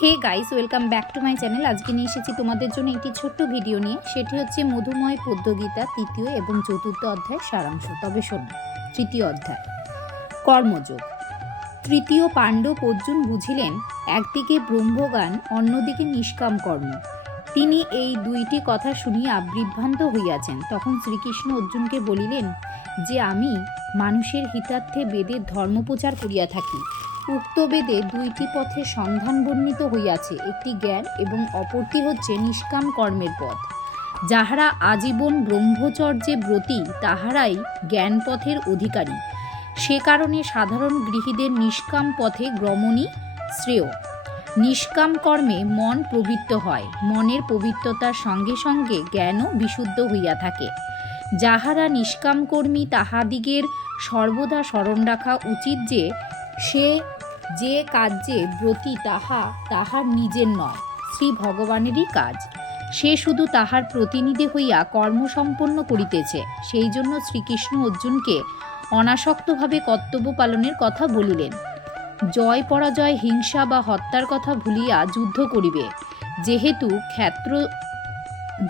Hey guys, welcome back to my channel. আজকে নিয়ে এসেছি তোমাদের জন্য একটি ছোট্ট ভিডিও নিয়ে। সেটি হচ্ছে মধুময় পদ্যগীতা ৩য় এবং ৪র্থ অধ্যায় সারাংশ। তবে শোনো, ৩য় অধ্যায় কর্মযোগ। তৃতীয় পাণ্ডব অর্জুন বুঝিলেন, একদিকে ব্রহ্মজ্ঞান, অন্যদিকে নিষ্কাম কর্ম। তিনি এই দুইটি কথা শুনিয়া বিভ্রান্ত হইয়াছেন। তখন শ্রীকৃষ্ণ অর্জুনকে বলিলেন যে, আমি মানুষের হিতার্থে বেদের ধর্মপ্রচার করিয়া থাকি। উক্ত বেদে দুইটি পথের সন্ধান বর্ণিত হইয়াছে, একটি জ্ঞান এবং অপরটি হচ্ছে নিষ্কাম কর্মের পথ। যাহারা আজীবন ব্রহ্মচর্যে ব্রতী, তাহারাই জ্ঞান পথের অধিকারী। সে কারণে সাধারণ গৃহীদের নিষ্কাম পথে গমনই শ্রেয়। নিষ্কাম কর্মে মন প্রবৃত্ত হয়, মনের পবিত্রতার সঙ্গে সঙ্গে জ্ঞানও বিশুদ্ধ হইয়া থাকে। যাহারা নিষ্কাম কর্মী, তাহাদিগের সর্বদা স্মরণ রাখা উচিত যে, সে যে কার্যে ব্রতী তাহা তাহার নিজের নয়, শ্রী ভগবানেরই কাজ। সে শুধু তাহার প্রতিনিধি হইয়া কর্ম সম্পন্ন করিতেছে। সেই জন্য শ্রীকৃষ্ণ অর্জুনকে অনাসক্তভাবে কর্তব্য পালনের কথা বলিলেন। জয় পরাজয়, হিংসা বা হত্যার কথা ভুলিয়া যুদ্ধ করিবে, যেহেতু ক্ষেত্র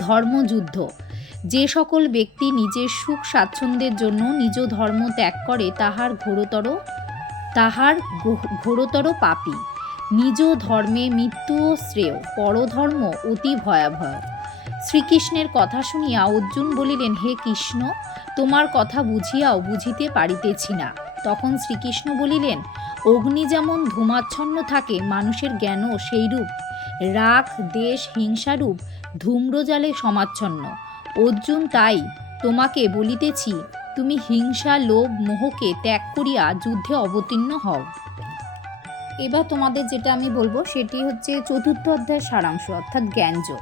ধর্মযুদ্ধ। যে সকল ব্যক্তি নিজের সুখ স্বাচ্ছন্দ্যের জন্য নিজ ধর্ম ত্যাগ করে, তাহার ঘোরতর পাপী। নিজ ধর্মে মৃত্যুও শ্রেয়, পরধর্ম অতি ভয়াবহ। শ্রীকৃষ্ণের কথা শুনিয়া অর্জুন বলিলেন, হে কৃষ্ণ, তোমার কথা বুঝিয়াও বুঝিতে পারিতেছি না। তখন শ্রীকৃষ্ণ বলিলেন, অগ্নি যেমন ধূমাচ্ছন্ন থাকে, মানুষের জ্ঞানও সেইরূপ রাগ, দ্বেষ, হিংসারূপ ধূম্রজালে সমাচ্ছন্ন। অর্জুন, তাই তোমাকে বলিতেছি, তুমি হিংসা, লোভ, মোহকে ত্যাগ করিয়া যুদ্ধে অবতীর্ণ হও। এবার তোমাদের যেটা আমি বলবো সেটি হচ্ছে ৪র্থ অধ্যায়ের সারাংশ, অর্থাৎ জ্ঞানযোগ।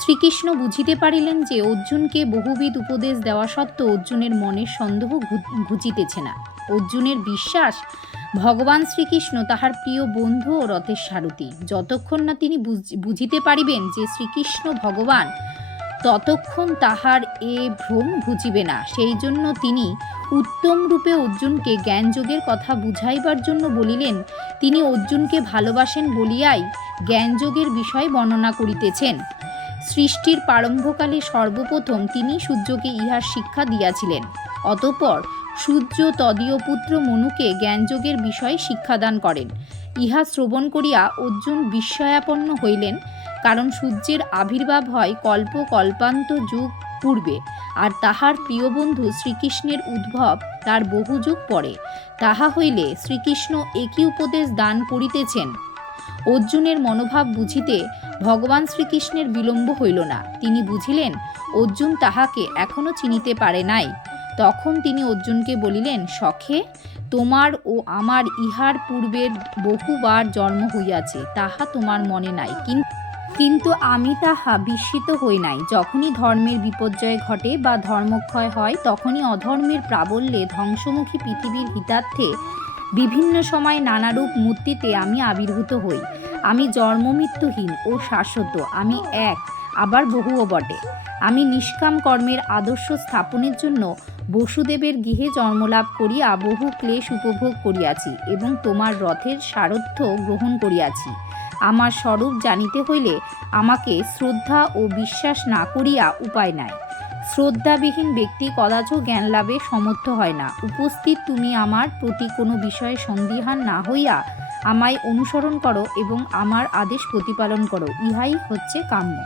শ্রীকৃষ্ণ বুঝিতে পারিলেন যে অর্জুনকে বহুবিধ উপদেশ দেওয়া সত্ত্বেও অর্জুনের মনের সন্দেহ ঘুচিতেছে না। অর্জুনের বিশ্বাস, ভগবান শ্রীকৃষ্ণ তাহার প্রিয় বন্ধু ও রথের সারথি। যতক্ষণ না তিনি বুঝিতে পারিবেন যে শ্রীকৃষ্ণ ভগবান, ততক্ষণ তাহার এ ভ্রম ঘুচিবে না। সেই জন্য তিনি উত্তম রূপে অর্জুনকে জ্ঞানযোগের কথা বুঝাইবার জন্য বলিলেন। তিনি অর্জুনকে ভালোবাসেন বলিয়াই জ্ঞানযোগের বিষয় বর্ণনা করিতেছেন। সৃষ্টির প্রারম্ভকালে সর্বপ্রথম তিনি সূর্যকে ইহার শিক্ষা দিয়াছিলেন। অতঃপর সূর্য তদীয় পুত্র মনুকে জ্ঞানযোগের বিষয়ে শিক্ষাদান করেন। ইহা শ্রবণ করিয়া অর্জুন বিস্ময়াপন্ন হইলেন, কারণ সূর্যের আবির্ভাব হয় কল্পান্ত যুগ পূর্বে, আর তাহার প্রিয় বন্ধু শ্রীকৃষ্ণের উদ্ভব তার বহু যুগ পরে। তাহা হইলে শ্রীকৃষ্ণ একই উপদেশ দান করিতেছেন। অর্জুনের মনোভাব বুঝিতে ভগবান শ্রীকৃষ্ণের বিলম্ব হইল না। তিনি বুঝিলেন অর্জুন তাহাকে এখনও চিনিতে পারে নাই। তখন তিনি অর্জুনকে বলিলেন, সখে, তোমার ও আমার ইহার পূর্বের বহুবার জন্ম হইয়াছে, তাহা তোমার মনে নাই, কিন্তু আমি তাহা বিস্মিত হই নাই। যখনই ধর্মের বিপর্যয় ঘটে বা ধর্মক্ষয় হয়, তখনই অধর্মের প্রাবল্যে ধ্বংসমুখী পৃথিবীর হিতার্থে বিভিন্ন সময় নানারূপ মূর্তিতে আমি আবির্ভূত হই। আমি জন্মমৃত্যুহীন ও শাশ্বত, আমি এক, আবার বহুও বটে। আমি নিষ্কাম কর্মের আদর্শ স্থাপনের জন্য বসুদেবের গৃহে জন্মলাভ করিয়া বহু ক্লেশ উপভোগ করিয়াছি এবং তোমার রথের সারথ্য গ্রহণ করিয়াছি। আমার স্বরূপ জানিতে হইলে আমাকে শ্রদ্ধা ও বিশ্বাস না করিয়া উপায় নাই। শ্রদ্ধাবিহীন ব্যক্তি কদাচ জ্ঞান লাভে সমর্থ হয় না। উপস্থিত তুমি আমার প্রতি কোনো বিষয়ে সন্দিহান না হইয়া আমায় অনুসরণ করো এবং আমার আদেশ প্রতিপালন করো, ইহাই হচ্ছে কাম্য।